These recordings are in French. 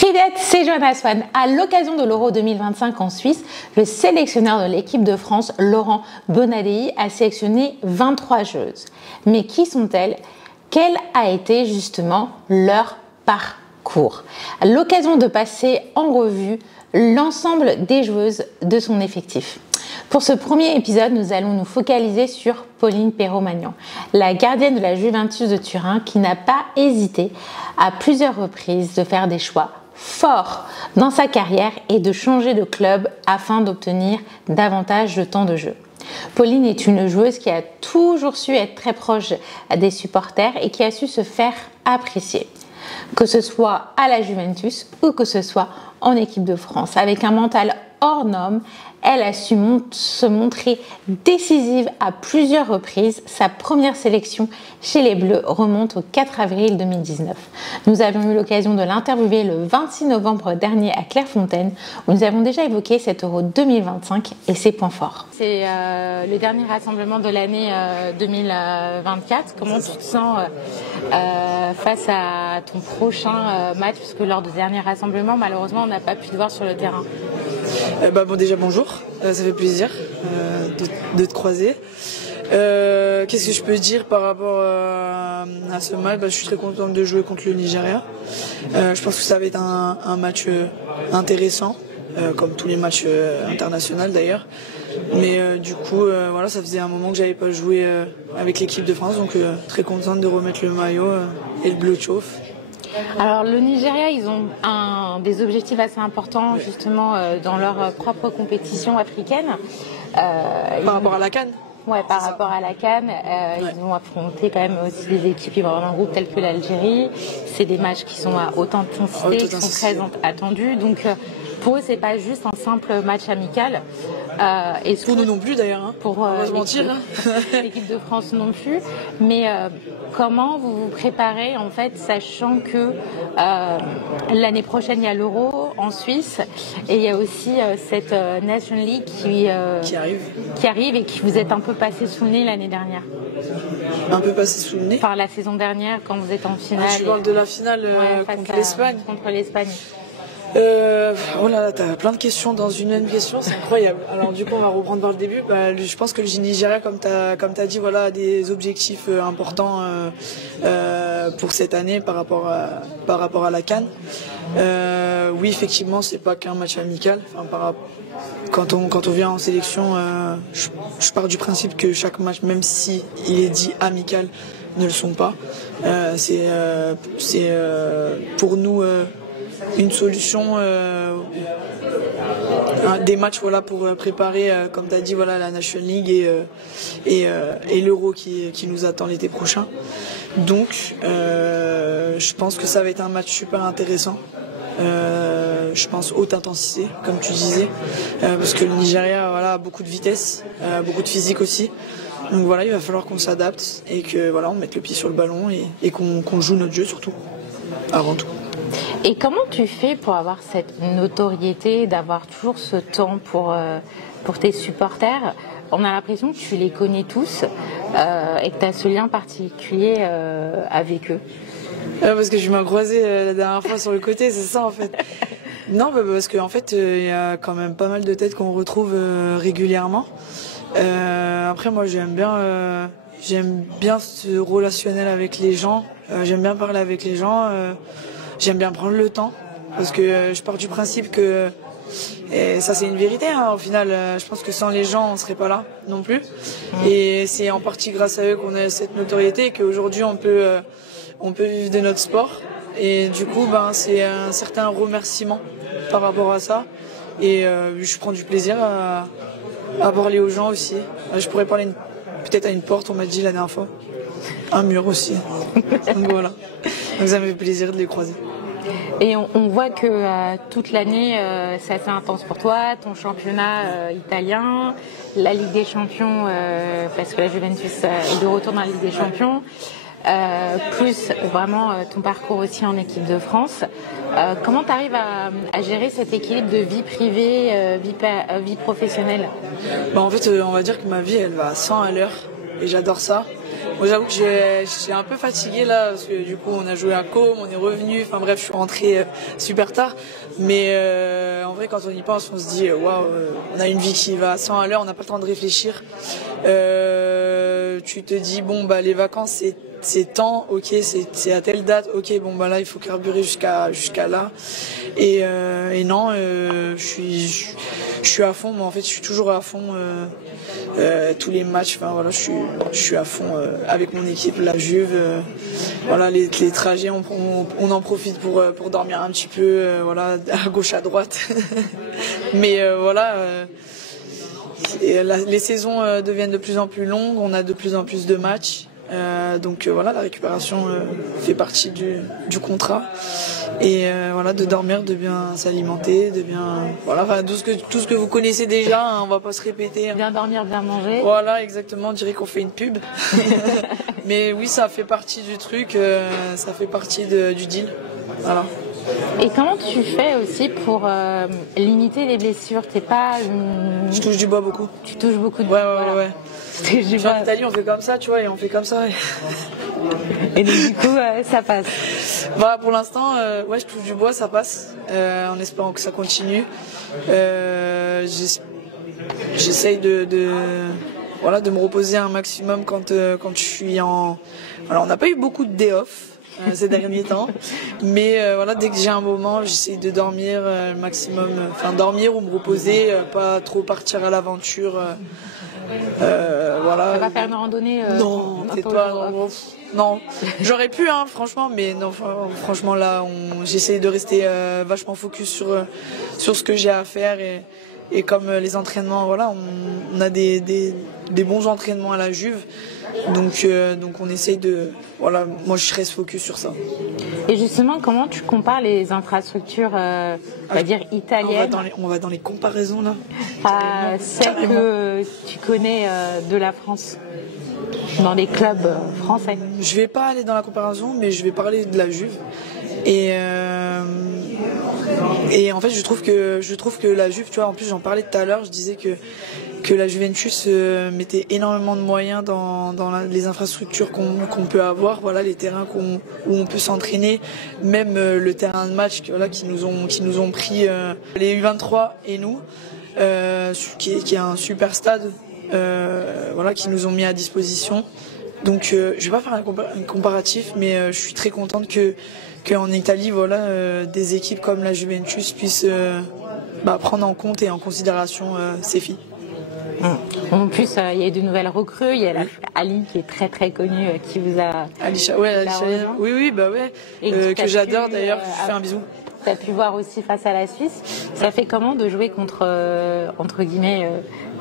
Privet, c'est Johanna Swan. À l'occasion de l'Euro 2025 en Suisse, le sélectionneur de l'équipe de France, Laurent Bonadei, a sélectionné 23 joueuses. Mais qui sont-elles? Quel a été justement leur parcours? À l'occasion de passer en revue l'ensemble des joueuses de son effectif. Pour ce premier épisode, nous allons nous focaliser sur Pauline Perrot-Magnan, la gardienne de la Juventus de Turin qui n'a pas hésité à plusieurs reprises de faire des choix forts dans sa carrière et de changer de club afin d'obtenir davantage de temps de jeu. Pauline est une joueuse qui a toujours su être très proche des supporters et qui a su se faire apprécier, que ce soit à la Juventus ou que ce soit en équipe de France. Avec un mental hors norme, elle a su se montrer décisive à plusieurs reprises. Sa première sélection chez les Bleus remonte au 4 avril 2019. Nous avions eu l'occasion de l'interviewer le 26 novembre dernier à Clairefontaine, où nous avons déjà évoqué cet Euro 2025 et ses points forts. C'est le dernier rassemblement de l'année 2024. Comment tu te sens face à ton prochain match? Parce que lors du dernier rassemblement, malheureusement, on n'a pas pu te voir sur le terrain. Bon, déjà bonjour, ça fait plaisir de te croiser. Qu'est-ce que je peux dire par rapport à ce match? Je suis très contente de jouer contre le Nigeria. Je pense que ça va être un match intéressant, comme tous les matchs internationaux d'ailleurs. Mais du coup, voilà, ça faisait un moment que j'avais pas joué avec l'équipe de France, donc très contente de remettre le maillot et le bleu chauffe. Alors le Nigeria, ils ont des objectifs assez importants justement dans leur propre compétition africaine. Par rapport à la CAN? Ouais, par rapport à la CAN, ils vont affronter quand même aussi des équipes qui vont avoir un groupe tel que l'Algérie. C'est des matchs qui sont à haute intensité, qui sont très attendus. Donc pour eux, c'est pas juste un simple match amical. Pour nous non plus d'ailleurs, hein. Pour on va se mentir. L'équipe de France non plus. Mais comment vous vous préparez en fait, sachant que l'année prochaine il y a l'Euro en Suisse et il y a aussi cette National League qui arrive et qui vous êtes un peu passé sous le nez l'année dernière. Un peu passé sous le nez? Par la saison dernière quand vous êtes en finale. Je parle de la finale contre l'Espagne. Contre l'Espagne. Oh là là, t'as plein de questions dans une même question, c'est incroyable. Alors du coup, on va reprendre par le début. Je pense que le Nigeria, comme t'as dit, voilà, a des objectifs importants pour cette année par rapport à la CAN. Oui, effectivement, c'est pas qu'un match amical. Enfin, quand on vient en sélection, je pars du principe que chaque match, même si il est dit amical, ne le sont pas. C'est pour nous une solution, des matchs voilà, pour préparer, comme tu as dit, voilà, la National League et l'Euro qui nous attend l'été prochain. Donc je pense que ça va être un match super intéressant. Je pense haute intensité, comme tu disais, parce que le Nigeria voilà, a beaucoup de vitesse, beaucoup de physique aussi. Donc voilà, il va falloir qu'on s'adapte et que voilà, on mette le pied sur le ballon et qu'on joue notre jeu surtout, avant tout. Et comment tu fais pour avoir cette notoriété, d'avoir toujours ce temps pour tes supporters? On a l'impression que tu les connais tous et que tu as ce lien particulier avec eux. Parce que je m'ai croisé la dernière fois sur le côté, c'est ça en fait. Non, parce qu'en fait, il y a quand même pas mal de têtes qu'on retrouve régulièrement. Après, moi, j'aime bien ce relationnel avec les gens. J'aime bien parler avec les gens. J'aime bien prendre le temps parce que je pars du principe que, et ça c'est une vérité, hein, au final, je pense que sans les gens on serait pas là non plus. Et c'est en partie grâce à eux qu'on a cette notoriété et qu'aujourd'hui on peut vivre de notre sport. Et du coup, c'est un certain remerciement par rapport à ça. Et je prends du plaisir à parler aux gens aussi. Je pourrais parler peut-être à une porte, on m'a dit la dernière fois. Un mur aussi. Donc voilà. Donc ça me fait plaisir de les croiser. Et on voit que toute l'année, c'est assez intense pour toi, ton championnat italien, la Ligue des Champions, parce que la Juventus est de retour dans la Ligue des Champions, plus vraiment ton parcours aussi en équipe de France. Comment tu arrives à gérer cet équilibre de vie privée, vie professionnelle? En fait, on va dire que ma vie, elle va à 100 à l'heure. et j'adore ça. Moi, j'avoue que j'ai un peu fatigué là, parce que du coup on a joué à Com, on est revenu, enfin bref, je suis rentrée super tard. Mais en vrai, quand on y pense, on se dit waouh, on a une vie qui va à 100 à l'heure, on n'a pas le temps de réfléchir. Tu te dis bon bah les vacances c'est temps, ok, c'est à telle date, ok, bon bah là il faut carburer jusqu'à là. Et non, je suis à fond, mais en fait je suis toujours à fond. Tous les matchs, enfin voilà, je suis à fond avec mon équipe, la Juve. Voilà, les trajets, on en profite pour dormir un petit peu, voilà, à gauche, à droite. Mais voilà, les saisons deviennent de plus en plus longues, on a de plus en plus de matchs. Donc voilà, la récupération fait partie du contrat. Et voilà, de dormir, de bien s'alimenter, de bien, voilà, enfin, tout ce que vous connaissez déjà, hein, on va pas se répéter. Hein. Bien dormir, bien manger. Voilà, exactement, on dirait qu'on fait une pub. Mais oui, ça fait partie du truc, ça fait partie du deal. Voilà. Et comment tu fais aussi pour limiter les blessures? T'es pas Je touche du bois beaucoup. Tu touches beaucoup de bois. Voilà. Ouais. En Italie, on fait comme ça, tu vois, et on fait comme ça. Et donc, du coup, ça passe. Voilà, pour l'instant, ouais, je touche du bois, ça passe, en espérant que ça continue. J'essaye de me reposer un maximum quand je suis en. Alors, on n'a pas eu beaucoup de day off ces derniers temps, mais voilà, dès que j'ai un moment, j'essaye de dormir le maximum, enfin dormir ou me reposer, pas trop partir à l'aventure. Voilà. Tu vas pas faire une randonnée Non, tais-toi, non. J'aurais pu, hein, franchement, mais non, franchement là, j'essaie de rester vachement focus sur ce que j'ai à faire et comme les entraînements, voilà, on a des bons entraînements à la Juve, donc on essaye de, voilà, moi je reste focus sur ça. Et justement, comment tu compares les infrastructures, on va dire italiennes, on va dans les comparaisons là, à celles que tu connais de la France, dans les clubs français? Je vais pas aller dans la comparaison, mais je vais parler de la Juve. Et en fait, je trouve que la Juve, tu vois, en plus j'en parlais tout à l'heure, je disais que la Juventus mettait énormément de moyens dans les infrastructures qu'on peut avoir, voilà, les terrains où on peut s'entraîner, même le terrain de match, voilà, qui nous ont pris les U23 et nous, qui est un super stade, voilà, qui nous ont mis à disposition. Donc je vais pas faire un comparatif, mais je suis très contente qu'en Italie, voilà, des équipes comme la Juventus puissent prendre en compte et en considération ces filles. En plus, il y a de nouvelles recrues. Il y a Ali qui est très très connue, qui vous a. Alicia, oui, bah ouais, que j'adore d'ailleurs. Je fais un bisou. Tu as pu voir aussi face à la Suisse. Ça fait comment de jouer contre, entre guillemets,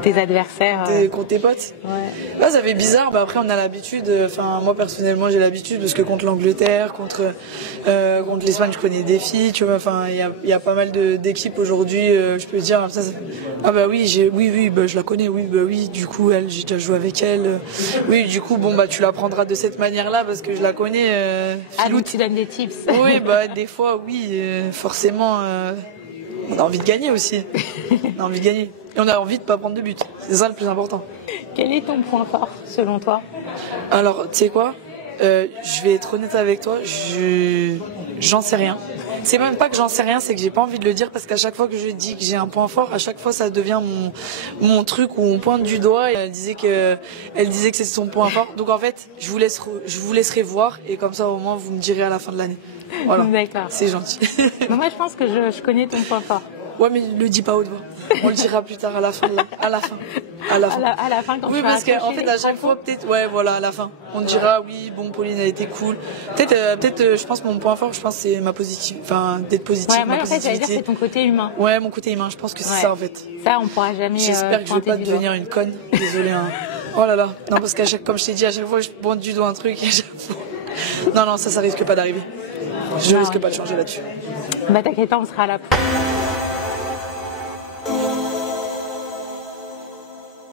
tes adversaires contre tes potes? Ouais. Là, ça fait bizarre. Bah, après, on a l'habitude. Enfin, moi, personnellement, j'ai l'habitude parce que contre l'Angleterre, contre l'Espagne, je connais des filles. Tu vois, enfin, il y a pas mal d'équipes aujourd'hui. Je peux dire, ah bah oui, oui, bah, je la connais. Oui, bah oui. Du coup, j'ai déjà joué avec elle. Oui, du coup, bon, bah, tu l'apprendras de cette manière-là parce que je la connais. Allô, tu donnes des tips. Oui, bah, des fois, oui. Forcément, on a envie de gagner aussi. On a envie de gagner. Et on a envie de pas prendre de but. C'est ça le plus important. Quel est ton point fort, selon toi? Alors, tu sais quoi, je vais être honnête avec toi, j'en sais rien. C'est même pas que j'en sais rien, c'est que j'ai pas envie de le dire parce qu'à chaque fois que je dis que j'ai un point fort, à chaque fois ça devient mon truc où on pointe du doigt et elle disait que c'est son point fort. Donc en fait, je vous laisserai voir et comme ça au moins vous me direz à la fin de l'année. Voilà. D'accord. C'est gentil. Mais moi je pense que je connais ton point fort. Ouais, mais le dis pas haute voix. On le dira plus tard à la fin. À la fin. À la fin quand oui, parce qu'en fait, à chaque fois, peut-être, ouais, voilà, à la fin. On dira, oui, bon, Pauline, elle était cool. Peut-être, je pense que mon point fort, c'est ma positive, enfin, d'être positive. Ouais, moi, en fait, j'allais dire, c'est ton côté humain. Ouais, mon côté humain, je pense que c'est ça, en fait. Ça, on pourra jamais. J'espère que je vais pas devenir une conne. Désolée, hein. Oh là là. Non, parce comme je t'ai dit, à chaque fois, je pointe du doigt un truc et à chaque fois. Non, ça risque pas d'arriver. Je risque pas de changer là-dessus. Bah, t'inquiète pas, on sera là.